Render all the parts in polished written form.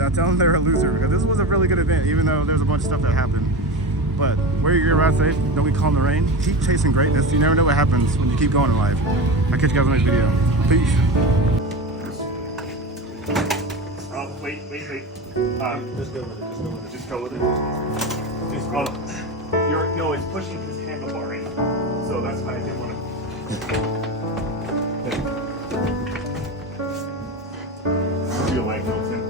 and tell them they're a loser, because this was a really good event, even though there's a bunch of stuff that happened. But wear your gear, ride safe, don't get caught in the rain, keep chasing greatness. You never know what happens when you keep going in life. I'll catch you guys in the next video. Peace. Oh, wait. Just go with it. Just go with it. No, it's pushing his handlebar in, so that's why I didn't want to. Move your leg, Milton.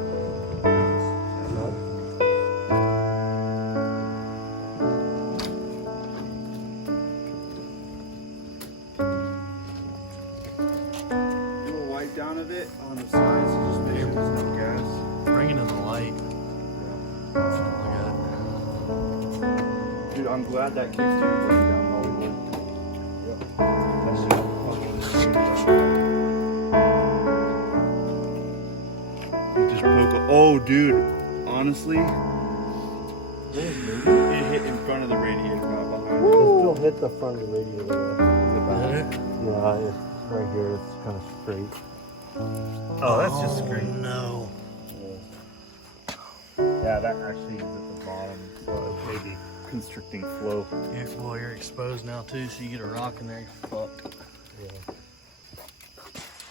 Do a wipe down of it on the sides, so just make sure there's no gas. Bring it in the light. Dude, I'm glad that kickstand went down all the way. Yep. That shit fucking just poke. Oh, dude. Honestly, it hit in front of the radiator, not behind. It still hit the front of the radiator. Did it? Yeah, it's right here. It's kind of straight. Oh, that's just great. No. Yeah, that actually is at the bottom, so it's maybe constricting flow. Well, you're exposed now too, so you get a rock in there, you're fucked. Yeah.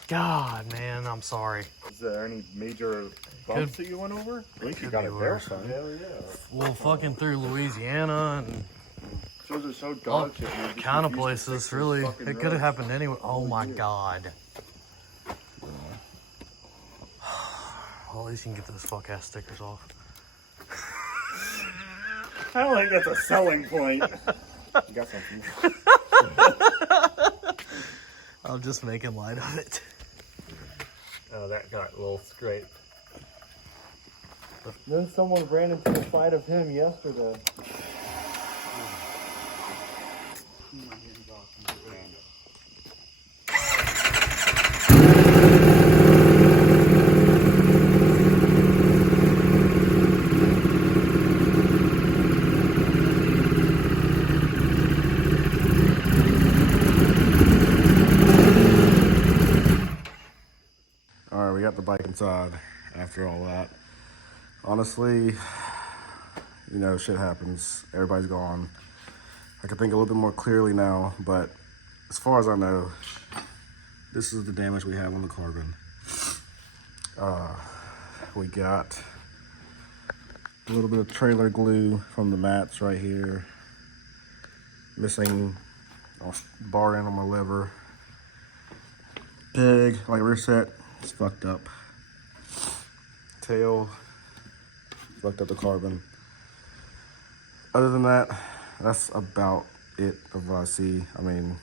God, man, I'm sorry. Is there any major bumps that you went over? I think you Could got be it worse. there, son. Hell yeah. Well, fucking through Louisiana and Shows are so all dog shit. man. Just kind of refuse to places. fix Really, those fucking it could have roads. happened anywhere. Oh my God. Well, at least you can get those fuck ass stickers off. I don't think that's a selling point. You got something. I'm just making light of it. Oh, that got a little scrape. Then someone ran into the side of him yesterday. Alright, we got the bike inside after all that. Honestly, you know, shit happens. Everybody's gone. I can think a little bit more clearly now, but as far as I know, this is the damage we have on the carbon. We got a little bit of trailer glue from the mats right here. Missing a bar end on my lever. Peg, like rear set, it's fucked up. Tail, fucked up the carbon. Other than that, that's about it of what I see. I mean,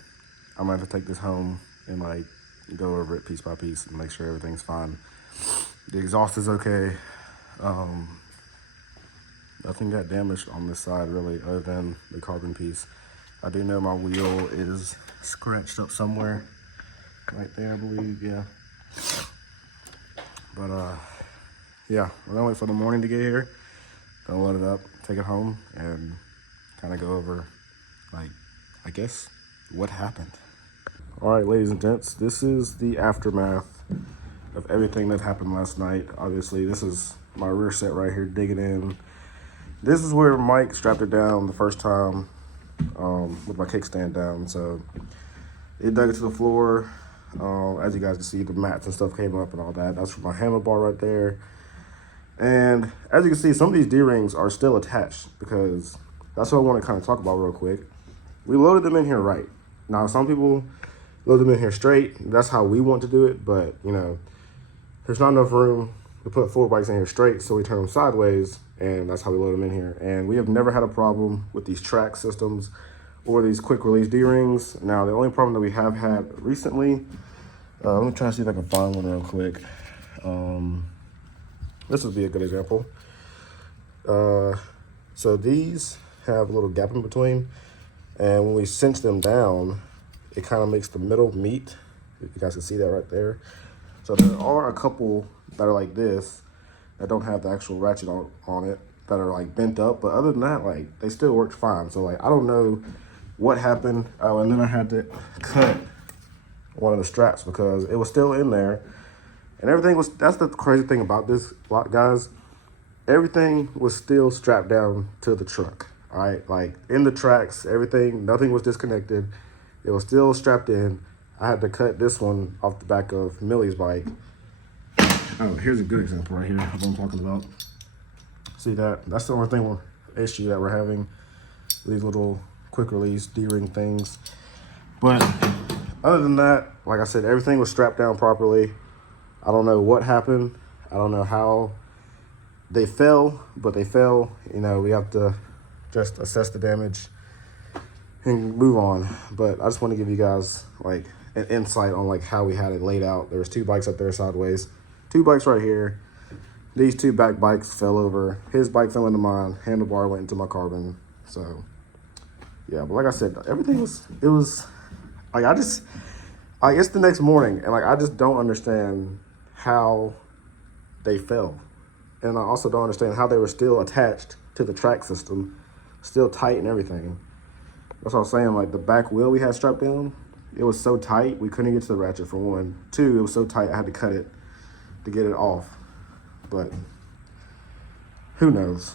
I'm gonna have to take this home and like go over it piece by piece and make sure everything's fine. The exhaust is okay. Nothing got damaged on this side really, other than the carbon piece. I do know my wheel is scratched up somewhere, right there, I believe, yeah. But yeah, we're gonna wait for the morning to get here. Gonna load it up, take it home, and kind of go over, like, I guess, what happened. All right, ladies and gents, this is the aftermath of everything that happened last night. Obviously, this is my rear set right here, digging in. This is where Mike strapped it down the first time with my kickstand down. So it dug it to the floor. As you guys can see, the mats and stuff came up and all that. That's my handlebar right there. And as you can see, some of these D-rings are still attached, because that's what I want to kind of talk about real quick. We loaded them in here right. Now, some people load them in here straight. That's how we want to do it, but, you know, there's not enough room to put 4 bikes in here straight, so we turn them sideways, and that's how we load them in here. And we have never had a problem with these track systems or these quick release D-rings. Now, the only problem that we have had recently, let me try to see if I can find one real quick. This would be a good example. So these have a little gap in between, and when we cinch them down, it kind of makes the middle meet. You guys can see that right there. So there are a couple that are like this that don't have the actual ratchet on it, that are like bent up, but other than that, like, they still work fine. So like, I don't know what happened. And then I had to cut one of the straps because it was still in there, and everything was, that's the crazy thing about this block, guys. everything was still strapped down to the truck. All right, like in the tracks, everything, nothing was disconnected. It was still strapped in. I had to cut this one off the back of Millie's bike. Oh, here's a good example right here of what I'm talking about. See that? That's the only issue that we're having. These little quick release D-ring things. But other than that, like I said, everything was strapped down properly. I don't know what happened. I don't know how they fell, but they fell. You know, we have to just assess the damage and move on. But I just want to give you guys like an insight on like how we had it laid out. There was 2 bikes up there sideways, 2 bikes right here. These 2 back bikes fell over. His bike fell into mine. Handlebar went into my carbon. So yeah, but like I said, everything was, it was like, it's the next morning and like I just don't understand how they fell. And I also don't understand how they were still attached to the track system, still tight and everything. That's what I was saying, like the back wheel we had strapped down, it was so tight, we couldn't get to the ratchet for one. 2, it was so tight, I had to cut it to get it off. But who knows?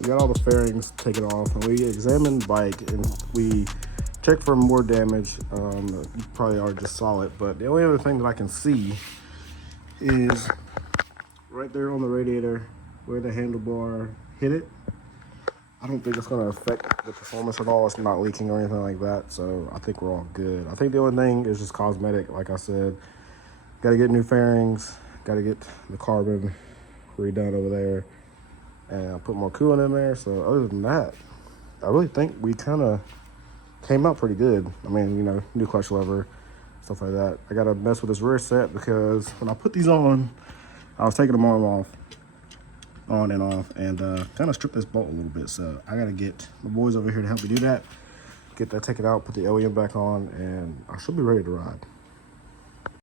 We got all the fairings taken off and we examined the bike and we checked for more damage. You probably already just saw it, but the only other thing that I can see is right there on the radiator where the handlebar hit it. I don't think it's going to affect the performance at all. It's not leaking or anything like that, so I think we're all good. I think the only thing is just cosmetic, like I said. Got to get new fairings, got to get the carbon redone over there, and I'll put more coolant in there. So other than that, I really think we kind of came out pretty good. I mean, you know, new clutch lever, stuff like that. I got to mess with this rear set because when I put these on, I was taking them on and off, and kind of strip this bolt a little bit. So I got to get the boys over here to help me do that, get that taken out, put the OEM back on, and I should be ready to ride.